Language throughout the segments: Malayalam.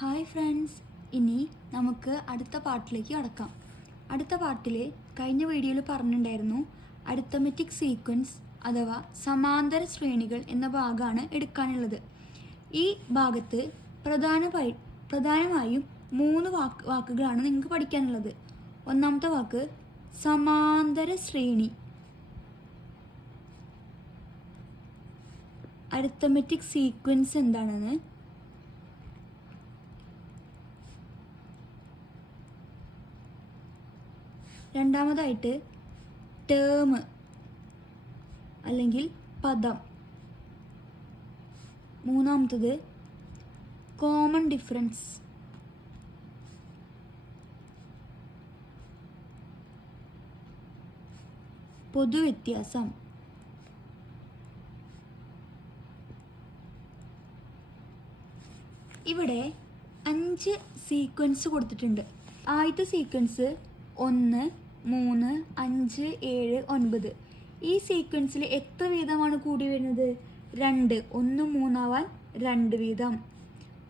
ഹായ് ഫ്രണ്ട്സ്, ഇനി നമുക്ക് അടുത്ത പാർട്ടിലേക്ക് കടക്കാം. അടുത്ത പാർട്ടിൽ കഴിഞ്ഞ വീഡിയോയിൽ പറഞ്ഞിട്ടുണ്ടായിരുന്നു അരിത്തമെറ്റിക് സീക്വൻസ് അഥവാ സമാന്തര ശ്രേണികൾ എന്ന ഭാഗമാണ് എടുക്കാനുള്ളത്. ഈ ഭാഗത്ത് പ്രധാനമായും 3 വാക്കുകളാണ് നിങ്ങൾക്ക് പഠിക്കാനുള്ളത്. ഒന്നാമത്തെ വാക്ക് സമാന്തര ശ്രേണി, അരിത്തമെറ്റിക് സീക്വൻസ് എന്താണെന്ന്, രണ്ടാമതായിട്ട് ടേം അല്ലെങ്കിൽ പദം, മൂന്നാമത്തത് കോമൺ ഡിഫറൻസ്, പൊതുവ്യത്യാസം. ഇവിടെ 5 സീക്വൻസ് കൊടുത്തിട്ടുണ്ട്. ആദ്യത്തെ സീക്വൻസ് 1, 3, 5, 7, 9. ഈ സീക്വൻസിൽ എത്ര വീതമാണ് കൂടി വരുന്നത്? 2. 1 3 ആവാൻ 2 വീതം,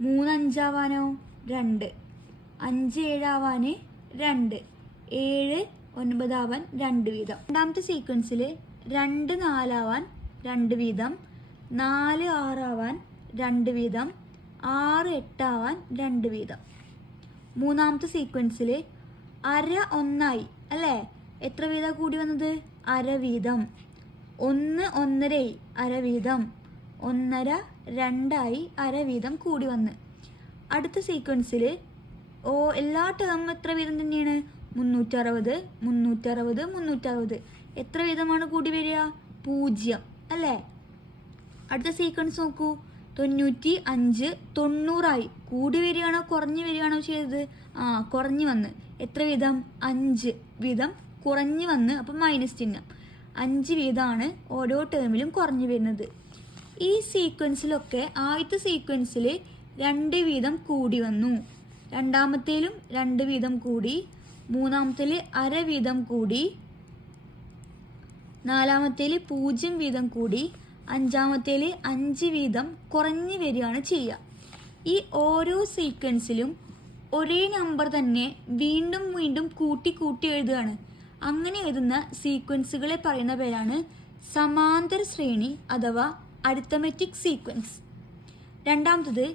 3 5 ആവാനോ 2, 5 7 ആവാൻ 2, 7 9 ആവാൻ 2 വീതം. രണ്ടാമത്തെ സീക്വൻസിൽ 2 4 ആവാൻ 2 വീതം, 4 6 ആവാൻ 2 വീതം, 6 8 ആവാൻ 2 വീതം. മൂന്നാമത്തെ സീക്വൻസിൽ അര 1 ആയി അല്ലേ? എത്ര വീതം കൂടി വന്നത്? അര വീതം. 1 1.5 ആയി അര വീതം, 1.5 2 ആയി അര വീതം കൂടി വന്ന്. അടുത്ത സീക്വൻസിൽ എല്ലാ ടേമും എത്ര വീതം തന്നെയാണ്? 360 360 360. എത്ര വീതമാണ് കൂടി വരിക? 0 അല്ലേ? അടുത്ത സീക്വൻസ് നോക്കൂ, 95 90 ആയി. കൂടി വരികയാണോ കുറഞ്ഞു വരികയാണോ ചെയ്തത്? കുറഞ്ഞു വന്ന്. എത്ര വീതം? 5 വീതം കുറഞ്ഞു വന്ന്, അപ്പം മൈനസ് ചിഹ്നം. 5 വീതമാണ് ഓരോ ടേമിലും കുറഞ്ഞു വരുന്നത്. ഈ സീക്വൻസിലൊക്കെ ആദ്യത്തെ സീക്വൻസിൽ 2 വീതം കൂടി വന്നു, രണ്ടാമത്തേലും 2 വീതം കൂടി, മൂന്നാമത്തേൽ അര വീതം കൂടി, നാലാമത്തേൽ 0 വീതം കൂടി, അഞ്ചാമത്തേൽ 5 വീതം കുറഞ്ഞു വരികയാണ് ചെയ്യുക. ഈ ഓരോ സീക്വൻസിലും ഒരേ നമ്പർ തന്നെ വീണ്ടും വീണ്ടും കൂട്ടി കൂട്ടി എഴുതുകയാണ്. അങ്ങനെ എഴുതുന്ന സീക്വൻസുകളെ പറയുന്ന പേരാണ് സമാന്തര ശ്രേണി അഥവാ അരിത്തമെറ്റിക് സീക്വൻസ്. രണ്ടാമത്തത്,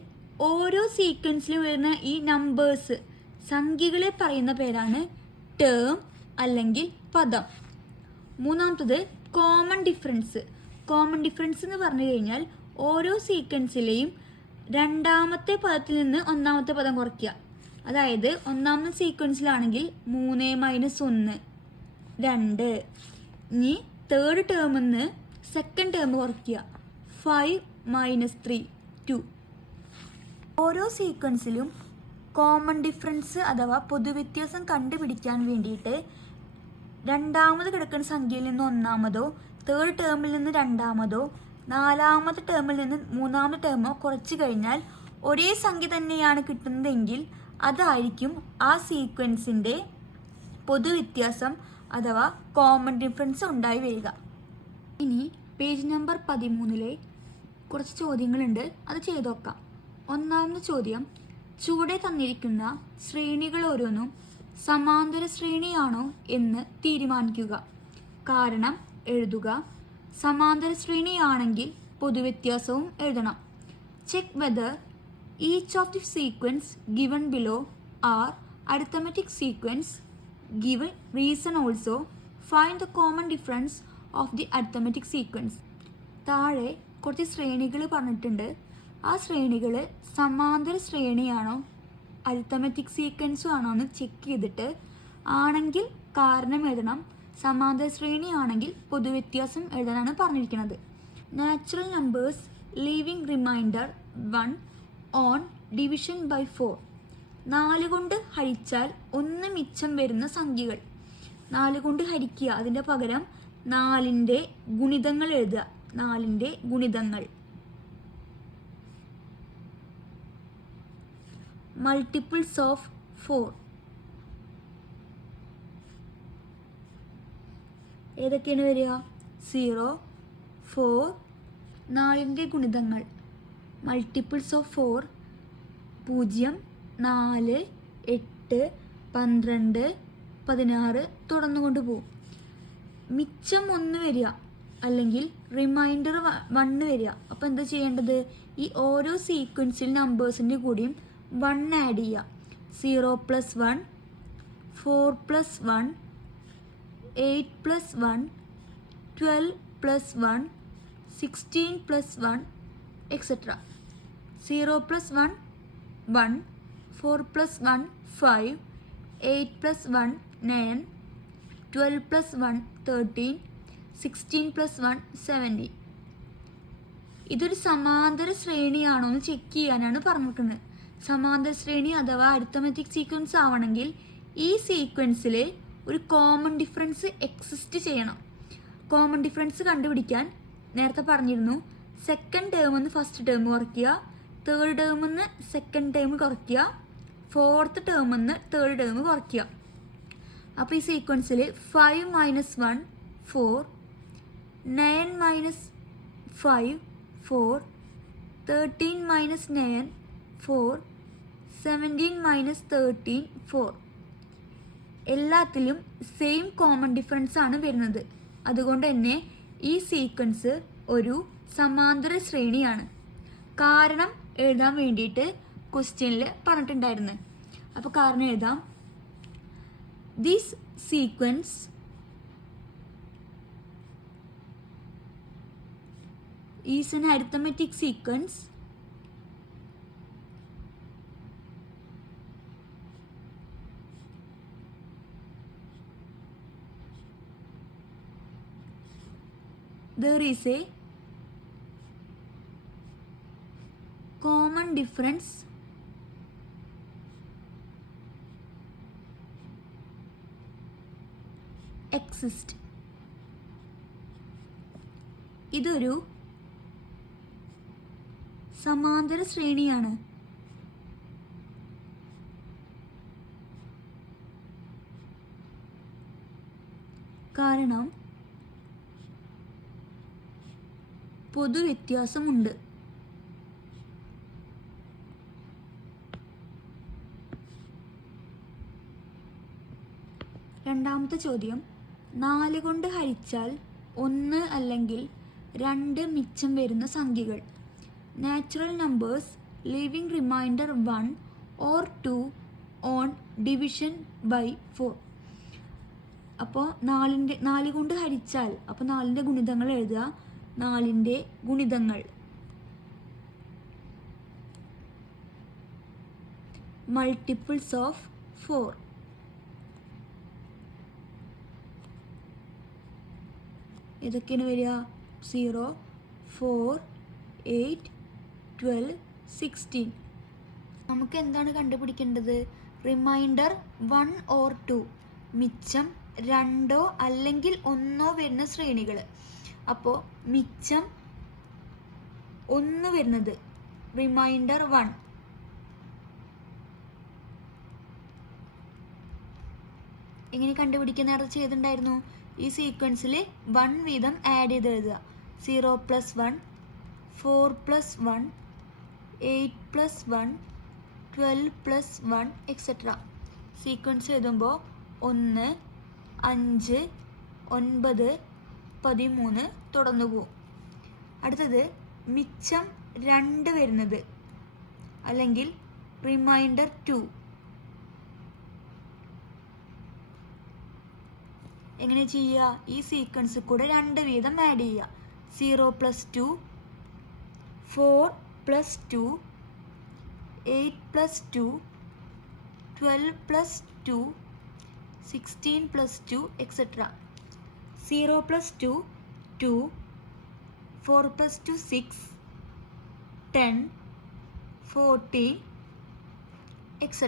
ഓരോ സീക്വൻസിലും വരുന്ന ഈ നമ്പേഴ്സ് സംഖ്യകളെ പറയുന്ന പേരാണ് ടേം അല്ലെങ്കിൽ പദം. മൂന്നാമത്തത് കോമൺ ഡിഫറൻസ്. കോമൺ ഡിഫറൻസ് എന്ന് പറഞ്ഞു കഴിഞ്ഞാൽ ഓരോ സീക്വൻസിലെയും രണ്ടാമത്തെ പദത്തിൽ നിന്ന് ഒന്നാമത്തെ പദം കുറയ്ക്കുക. അതായത് ഒന്നാമത്തെ സീക്വൻസിലാണെങ്കിൽ 3 - 1 2. ഇനി തേർഡ് ടേമിൽ നിന്ന് സെക്കൻഡ് ടേം കുറയ്ക്കുക, 5 - 3 2. ഓരോ സീക്വൻസിലും കോമൺ ഡിഫറൻസ് അഥവാ പൊതുവ്യത്യാസം കണ്ടുപിടിക്കാൻ വേണ്ടിയിട്ട് രണ്ടാമത് കിടക്കുന്ന സംഖ്യയിൽ നിന്ന് ഒന്നാമതോ, തേർഡ് ടേമിൽ നിന്ന് രണ്ടാമതോ, നാലാമത്തെ ടേമിൽ നിന്ന് മൂന്നാമത്തെ ടേമോ കുറച്ച് കഴിഞ്ഞാൽ ഒരേ സംഖ്യ തന്നെയാണ് കിട്ടുന്നതെങ്കിൽ അതായിരിക്കും ആ സീക്വൻസിൻ്റെ പൊതുവ്യത്യാസം അഥവാ കോമൺ ഡിഫറൻസ് ഉണ്ടായി വരിക. ഇനി പേജ് നമ്പർ 13 കുറച്ച് ചോദ്യങ്ങളുണ്ട്, അത് ചെയ്തു നോക്കാം. ഒന്നാമത്തെ ചോദ്യം, ചുവടെ തന്നിരിക്കുന്ന ശ്രേണികൾ ഓരോന്നും സമാന്തര ശ്രേണിയാണോ എന്ന് തീരുമാനിക്കുക. കാരണം എഴുതുക. സമാന്തര ശ്രേണിയാണെങ്കിൽ പൊതുവ്യത്യാസവും എഴുതണം. Check whether each of the sequence given below are arithmetic sequence. Given reason also, find the common difference of the arithmetic sequence. താഴെ കുറച്ച് ശ്രേണികൾ പറഞ്ഞിട്ടുണ്ട്. ആ ശ്രേണികൾ സമാന്തര ശ്രേണിയാണോ അരിത്തമെറ്റിക് സീക്വൻസും ആണോ എന്ന് ചെക്ക് ചെയ്തിട്ട് ആണെങ്കിൽ കാരണം എഴുതണം, സമാന്തര ശ്രേണിയാണെങ്കിൽ പൊതുവ്യത്യാസം എഴുതാനാണ് പറഞ്ഞിരിക്കുന്നത്. Natural numbers leaving remainder 1 on division by 4. 4 കൊണ്ട് ഹരിച്ചാൽ 1 മിച്ചം വരുന്ന സംഖ്യകൾ. 4 കൊണ്ട് ഹരിക്കുക, അതിൻ്റെ പകരം 4ൻ്റെ ഗുണിതങ്ങൾ എഴുതുക. 4ൻ്റെ ഗുണിതങ്ങൾ. മൾട്ടിപ്പിൾസ് ഓഫ് 4 ഏതൊക്കെയാണ് വരിക? 0 4. 4ൻ്റെ ഗുണിതങ്ങൾ മൾട്ടിപ്പിൾസ് ഓഫ് 4 0, 4, 8, 12, 16 തുടർന്നുകൊണ്ട് പോകും. മിച്ചം 1 വരിക അല്ലെങ്കിൽ റിമൈൻഡർ 1 വരിക. അപ്പോൾ എന്താ ചെയ്യേണ്ടത്? ഈ ഓരോ സീക്വൻസിൽ നമ്പേഴ്സിൻ്റെ കൂടിയും 1 ആഡ് ചെയ്യുക. 0 + 1, 4 + 1, 8 + 1, 12 + 1, 16 + 1, etc. 0 + 1, 1, 4 + 1, 5, 8 + 1, 9, 12 + 1, 13, 16 + 1, 17. ഇതൊരു സമാന്തര ശ്രേണിയാണോ എന്ന് ചെക്ക് ചെയ്യാനാണ് പറഞ്ഞിരിക്കുന്നത്. സമാന്തര ശ്രേണി അഥവാ അരിത്തമെറ്റിക് സീക്വൻസ് ആവണമെങ്കിൽ ഈ സീക്വൻസിൽ ഒരു കോമൺ ഡിഫറൻസ് എക്സിസ്റ്റ് ചെയ്യണം. കോമൺ ഡിഫറൻസ് കണ്ടുപിടിക്കാൻ നേരത്തെ പറഞ്ഞിരുന്നു, സെക്കൻഡ് ടേമിൽ ഫസ്റ്റ് ടേം കുറയ്ക്കുക, തേർഡ് ടേമിൽ സെക്കൻഡ് ടേം കുറയ്ക്കുക, ഫോർത്ത് ടേമിൽ തേർഡ് ടേം കുറയ്ക്കുക. അപ്പോൾ ഈ സീക്വൻസിൽ 5 - 1 4, 9 - 5 4, 13 - 9 4, 17 - 13 4. എല്ലാത്തിലും സെയിം കോമൺ ഡിഫറൻസ് ആണ് വരുന്നത്. അതുകൊണ്ട് തന്നെ ഈ സീക്വൻസ് ഒരു സമാന്തര ശ്രേണിയാണ്. കാരണം എഴുതാൻ വേണ്ടിയിട്ട് ക്വസ്റ്റ്യനിൽ പറഞ്ഞിട്ടുണ്ടായിരുന്നു. അപ്പോൾ കാരണം എഴുതാം. This sequence is an arithmetic sequence there is a common difference exist. ഇതൊരു സമാന്തര ശ്രേണിയാണ്. കാരണം പൊതുവ്യത്യാസമുണ്ട്. രണ്ടാമത്തെ ചോദ്യം, 4 കൊണ്ട് ഹരിച്ചാൽ 1 അല്ലെങ്കിൽ 2 മിച്ചം വരുന്ന സംഖ്യകൾ. Natural numbers leaving remainder 1 or 2 on division by 4. അപ്പോൾ 4 കൊണ്ട് ഹരിച്ചാൽ, അപ്പോൾ 4ൻ്റെ ഗുണിതങ്ങൾ എഴുതുക. 4ൻ്റെ ഗുണിതങ്ങൾ മൾട്ടിപ്പിൾസ് ഓഫ് 4. ഇതൊക്കെയാണ് വരിക. 0, 4, 8, 12, 16. നമുക്ക് എന്താണ് കണ്ടുപിടിക്കേണ്ടത്? റിമൈൻഡർ 1 or 2, മിച്ചം 2 അല്ലെങ്കിൽ 1 വരുന്ന ശ്രേണികൾ. അപ്പോൾ മിച്ചം 1 വരുന്നത് റിമൈൻഡർ 1. എങ്ങനെ കണ്ടുപിടിക്കുന്ന നേരത്തെ ചെയ്തിട്ടുണ്ടായിരുന്നു. ഈ സീക്വൻസിൽ 1 വീതം ആഡ് ചെയ്ത് എഴുതുക. 0 + 1, 4 + 1, 8 + 1, 12 + 1, etc. സീക്വൻസ് എഴുതുമ്പോൾ 1, 5, 9, 13 തുടർന്നു പോകും. അടുത്തത് മിച്ചം 2 വരുന്നത് അല്ലെങ്കിൽ റിമൈൻഡർ 2. എങ്ങനെ ചെയ്യുക? ഈ സീക്വൻസിൽ കൂടെ 2 വീതം ആഡ് ചെയ്യുക. 0 + 2, 4 + 2, 8 + 2, 12 + 2, 16 + 2, etc. 0 + 2, 2, 4 + 2, 6, 10, 14, etc.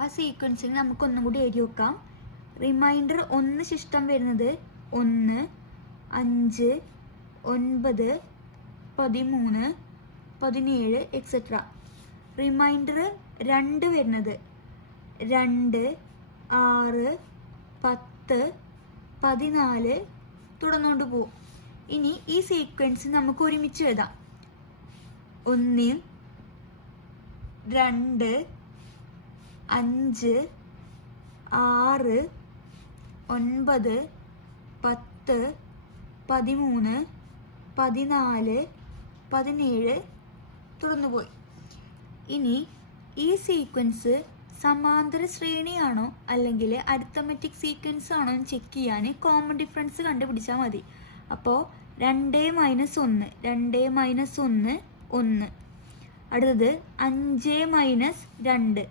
ആ സീക്വൻസിൽ നമുക്കൊന്നും കൂടി എഴുതി വെക്കാം. റിമൈൻഡർ 1 ശിഷ്ടം വരുന്നത് 1, 5, 9, 13, 17, etc. റിമൈൻഡർ 2 വരുന്നത് 2, 6, 10, 14 തുടർന്നുകൊണ്ട് പോകും. ഇനി ഈ സീക്വൻസ് നമുക്ക് ഒരുമിച്ച് എഴുതാം. 1, 2 5 6 9 10 13 14 17 തുറന്നുപോയി. ഇനി ഈ സീക്വൻസ് സമാന്തര ശ്രേണിയാണോ അല്ലെങ്കിൽ അരിത്തമെറ്റിക് സീക്വൻസ് ആണോ എന്ന് ചെക്ക് ചെയ്യാൻ കോമൺ ഡിഫറൻസ് കണ്ടുപിടിച്ചാൽ മതി. അപ്പോൾ 2 - 1 2 - 1 1. അടുത്തത് 5 - 2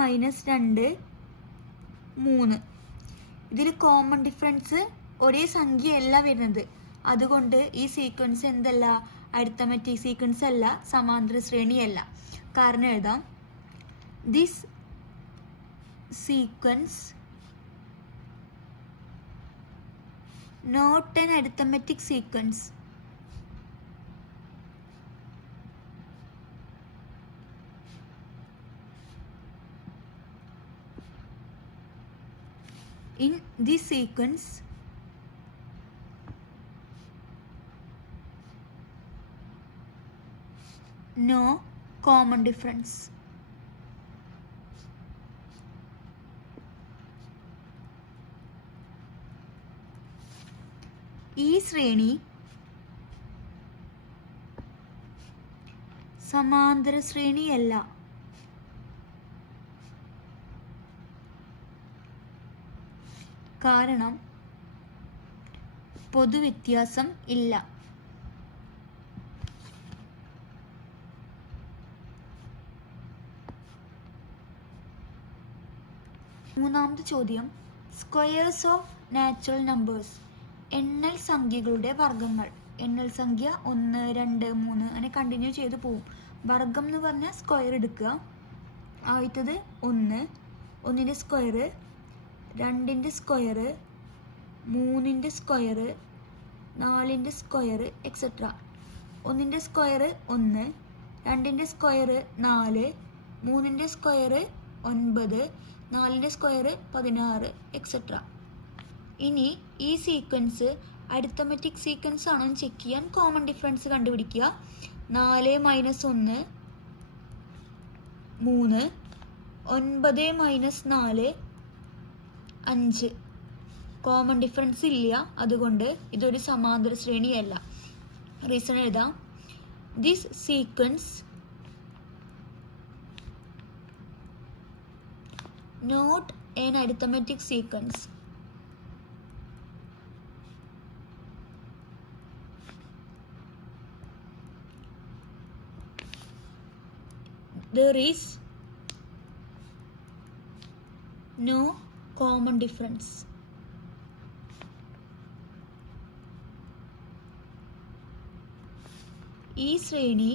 5 - 2 3. ഇതിൽ കോമൺ ഡിഫറൻസ് ഒരേ സംഖ്യയല്ല വരുന്നത്. അതുകൊണ്ട് ഈ സീക്വൻസ് എന്തല്ല, അരിത്തമെറ്റിക് സീക്വൻസ് അല്ല, സമാന്തര ശ്രേണിയല്ല. കാരണം എഴുതാം, this sequence not an arithmetic sequence. In this sequence, no common difference. ഈ ശ്രേണി സമാന്തര ശ്രേണിയല്ല. കാരണം പൊതുവ്യത്യാസം ഇല്ല. മൂന്നാമത്തെ ചോദ്യം, സ്ക്വയേഴ്സ് ഓഫ് നാച്ചുറൽ നമ്പേഴ്സ്. എണ്ണൽ സംഖ്യകളുടെ വർഗ്ഗങ്ങൾ. എണ്ണൽ സംഖ്യ 1 2 3 അങ്ങനെ കണ്ടിന്യൂ ചെയ്ത് പോവും. വർഗ്ഗം എന്ന് പറഞ്ഞാൽ സ്ക്വയർ എടുക്കുക. ആദ്യത്തത് 1, 1ൻ്റെ സ്ക്വയർ, 2ൻ്റെ സ്ക്വയർ, 3ൻ്റെ സ്ക്വയർ, 4ൻ്റെ സ്ക്വയർ എക്സെട്ര. 1ൻ്റെ സ്ക്വയർ 1, 2ൻ്റെ സ്ക്വയർ 4, 3ൻ്റെ സ്ക്വയർ 9, 4ൻ്റെ സ്ക്വയർ 16 എക്സെട്ര. ഇനി ഈ സീക്വൻസ് അരിത്തമെറ്റിക് സീക്വൻസ് ആണോ എന്ന് ചെക്ക് ചെയ്യാൻ കോമൺ ഡിഫറൻസ് കണ്ടുപിടിക്കുക. 4 - 1 3, 9 - 4 5. കോമൺ ഡിഫറൻസ് ഇല്ല, അതുകൊണ്ട് ഇതൊരു സമാന്തര ശ്രേണിയല്ല. റീസൺ എഴുതാം, this sequence not an arithmetic sequence. There is no common difference. ഈ ശ്രേണി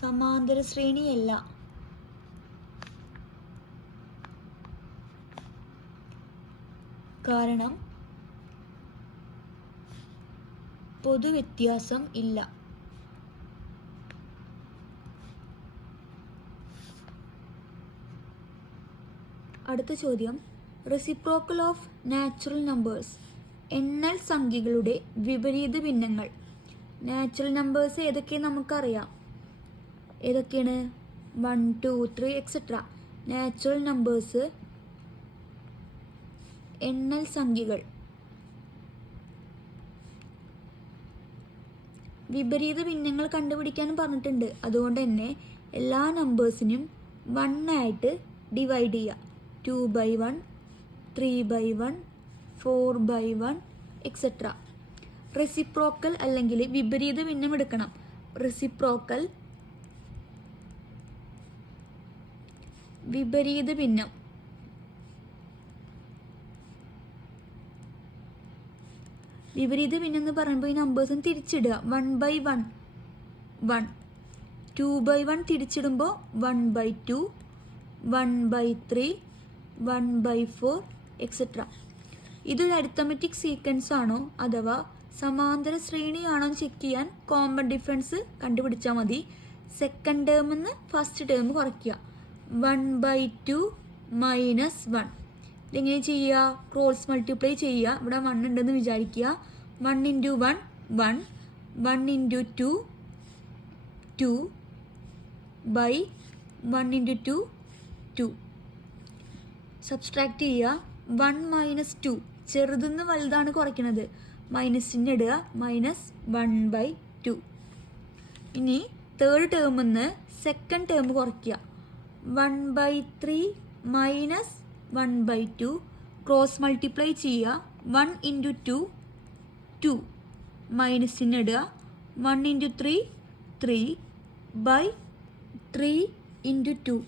സമാന്തര ശ്രേണിയല്ല. കാരണം പൊതുവ്യത്യാസം ഇല്ല. അടുത്ത ചോദ്യം, റെസിപ്രോക്കൽ ഓഫ് നാച്ചുറൽ നമ്പേഴ്സ്. എണ്ണൽ സംഖ്യകളുടെ വിപരീത ഭിന്നങ്ങൾ. നാച്ചുറൽ നമ്പേഴ്സ് ഏതൊക്കെയാണ് നമുക്കറിയാം. ഏതൊക്കെയാണ്? 1 2 3 എക്സെട്ര. നാച്ചുറൽ നമ്പേഴ്സ് എണ്ണൽ സംഖ്യകൾ. വിപരീത ഭിന്നങ്ങൾ കണ്ടുപിടിക്കാൻ പറഞ്ഞിട്ടുണ്ട്. അതുകൊണ്ട് തന്നെ എല്ലാ നമ്പേഴ്സിനും 1 ആയിട്ട് ഡിവൈഡ് ചെയ്യുക. 2/1, 3/1, 4/1 എക്സെട്ര. റെസിപ്രോക്കൽ അല്ലെങ്കിൽ വിപരീത ഭിന്നം എടുക്കണം. റെസിപ്രോക്കൽ വിപരീത ഭിന്നം. വിപരീത ഭിന്നം എന്ന് പറയുമ്പോൾ ഈ നമ്പേഴ്സിന് തിരിച്ചിടുക. 1/1 1, 2/1 തിരിച്ചിടുമ്പോൾ 1/2, 1/3, 1/4 എക്സെട്ര. ഇതൊരു അരിത്തമെറ്റിക് സീക്വൻസ് ആണോ അഥവാ സമാന്തര ശ്രേണിയാണോ എന്ന് ചെക്ക് ചെയ്യാൻ കോമൺ ഡിഫറൻസ് കണ്ടുപിടിച്ചാൽ മതി. സെക്കൻഡ് ടേമിൽ നിന്ന് ഫസ്റ്റ് ടേം കുറയ്ക്കുക. 1/2 - 1. ഇതെങ്ങനെ ചെയ്യുക? ക്രോസ് മൾട്ടിപ്ലൈ ചെയ്യുക. ഇവിടെ 1 ഉണ്ടെന്ന് വിചാരിക്കുക. 1 × 1 1, 1 × 2 2 ബൈ 1 ഇൻറ്റു 2 2. സബ്സ്ട്രാക്ട് ചെയ്യുക. 1 മൈനസ് 2 ചെറുതെന്ന് വലുതാണ് കുറയ്ക്കുന്നത്. മൈനസിന് ഇടുക. -1/2. ഇനി തേർഡ് ടേമിൽ നിന്ന് സെക്കൻഡ് ടേം കുറയ്ക്കുക. 1/3 മൈനസ് 1/2 ക്രോസ് മൾട്ടിപ്ലൈ ചെയ്യുക. 1 ഇൻറ്റു 2 2 മൈനസിന് ഇടുക. 1 ഇൻറ്റു 3 3 ബൈ 3 ഇൻറ്റു 2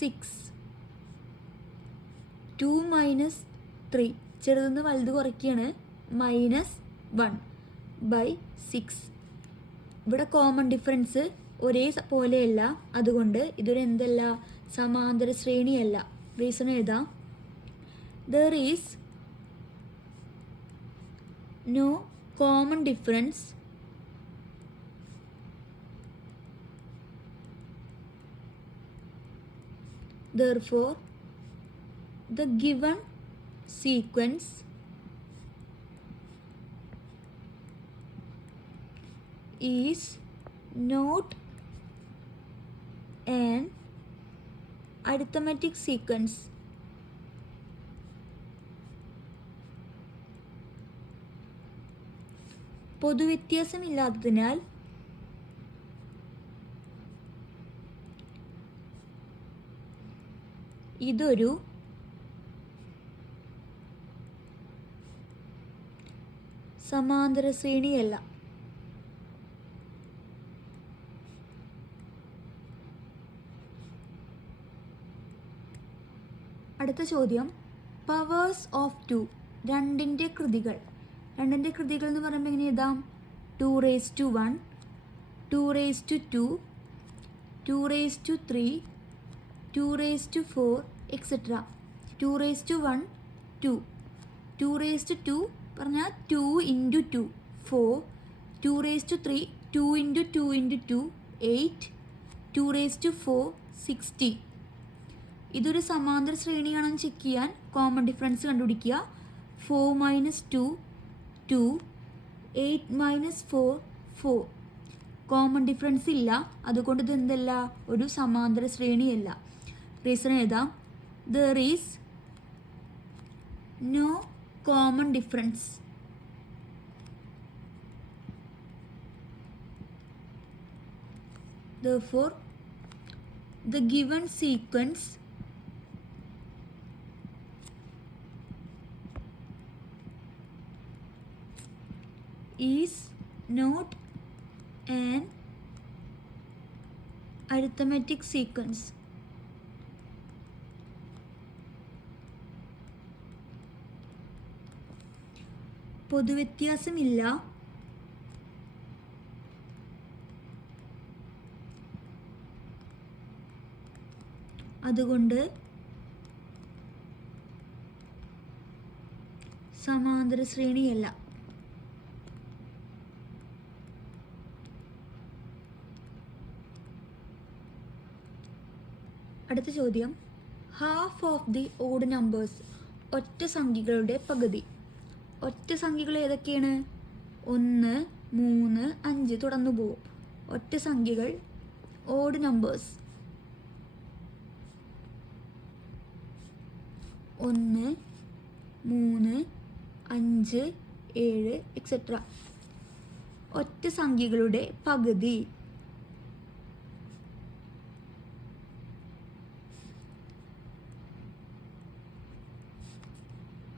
6. 2 മൈനസ് 3 ചെറുതെന്ന് വലുത് കുറയ്ക്കുകയാണ്. -1/6. ഇവിടെ കോമൺ ഡിഫറൻസ് ഒരേ പോലെയല്ല, അതുകൊണ്ട് ഇതൊരു എന്തല്ല, സമാന്തര ശ്രേണിയല്ല. റീസൺ എഴുതാം. There is no common difference therefore the given sequence is not an arithmetic sequence. പൊതുവ്യത്യാസമില്ലാത്തതിനാൽ ഇതൊരു സമാന്തര ശ്രേണിയല്ല. അടുത്ത ചോദ്യം, പവേഴ്സ് ഓഫ് 2 രണ്ടിൻ്റെ കൃതികൾ. രണ്ടിൻ്റെ കൃതികൾ എന്ന് പറയുമ്പോൾ എങ്ങനെ എഴുതാം? 2^1, 2^2, 2^3, 2^4 എക്സെട്ര. 2^1 2, 2^2 പറഞ്ഞാൽ 2 ഇൻറ്റു 2 4, 2^3 2 ഇൻറ്റു 2 ഇൻറ്റു 2 8, 2^4 60. ഇതൊരു സമാന്തര ശ്രേണിയാണെന്ന് ചെക്ക് ചെയ്യാൻ കോമൺ ഡിഫറൻസ് കണ്ടുപിടിക്കുക. 4 മൈനസ് 2 2, 8 മൈനസ് 4 4. കോമൺ ഡിഫറൻസ് ഇല്ല, അതുകൊണ്ട് ഇത് എന്തല്ല, ഒരു സമാന്തര ശ്രേണിയല്ല. റീസൺ എഴുതാം. There is no common difference therefore the given sequence is not an arithmetic sequence. പൊതുവ്യത്യാസമില്ല, അതുകൊണ്ട് സമാന്തര ശ്രേണിയല്ല. അടുത്ത ചോദ്യം, half of the odd numbers ഒറ്റ സംഖ്യകളുടെ പകുതി. ഒറ്റ സംഖ്യകൾ ഏതൊക്കെയാണ്? 1 3 5 തുടർന്നു പോകും. ഒറ്റ സംഖ്യകൾ ഓഡ് നമ്പേഴ്സ് 1 3 5 7 എക്സെട്ര. ഒറ്റ സംഖ്യകളുടെ പകുതി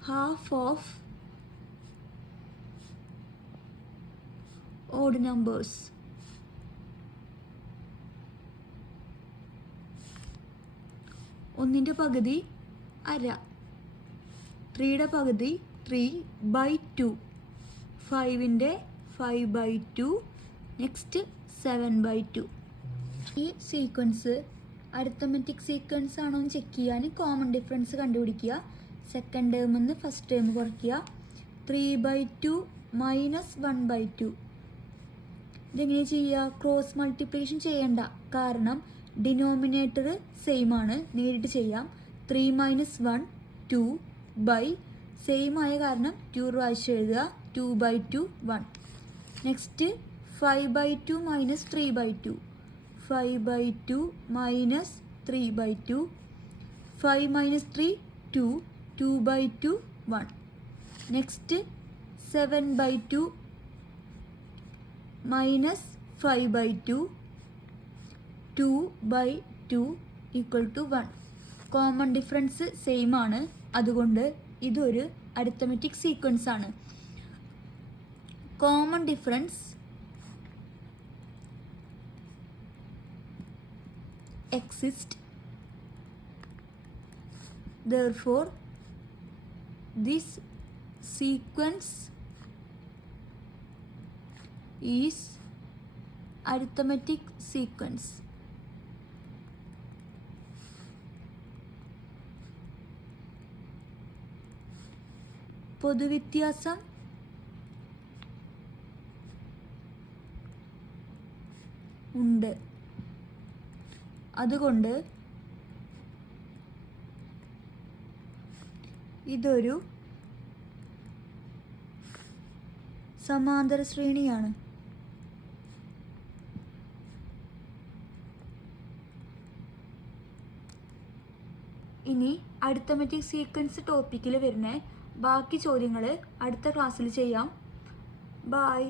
half of odd numbers. ഒന്നിൻ്റെ പകുതി അര. 3യുടെ പകുതി 3/2. 5ൻ്റെ 5/2. നെക്സ്റ്റ് 7/2. ഈ സീക്വൻസ് അരിത്തമെറ്റിക് സീക്വൻസ് ആണോ എന്ന് ചെക്ക് ചെയ്യാൻ കോമൺ ഡിഫറൻസ് കണ്ടുപിടിക്കുക. സെക്കൻഡ് ടേമിൽ നിന്ന് ഫസ്റ്റ് ടേം കുറയ്ക്കുക. 3/2 മൈനസ് 1/2. ഇതെങ്ങനെ ചെയ്യുക? ക്രോസ് മൾട്ടിപ്ലിക്കേഷൻ ചെയ്യേണ്ട, കാരണം ഡിനോമിനേറ്റർ സെയിം ആണ്, നേരിട്ട് ചെയ്യാം. 3 മൈനസ് 1 2 ബൈ സെയിം ആയ കാരണം 2 പ്രാവശ്യം എഴുതുക. 2/2 1. Next 5/2 minus 3/2. 5/2 minus 3/2. 5 minus 3, 2. 2/2, 1. Next, 7/2 minus 5/2. 2/2 equal to 1. Common difference same ആണ്, അതുകൊണ്ട് ഇതൊരു അരിത്തമെറ്റിക് സീക്വൻസ് ആണ്. Common difference exist, therefore this sequence is arithmetic sequence. പൊതുവ്യത്യാസം ഉണ്ട്, അതുകൊണ്ട് ഇതൊരു സമാന്തര ശ്രേണിയാണ്. ഇനി അരിത്തമെറ്റിക് സീക്വൻസ് ടോപ്പിക്കിൽ വരുന്ന ബാക്കി ചോദ്യങ്ങൾ അടുത്ത ക്ലാസ്സിൽ ചെയ്യാം. ബൈ.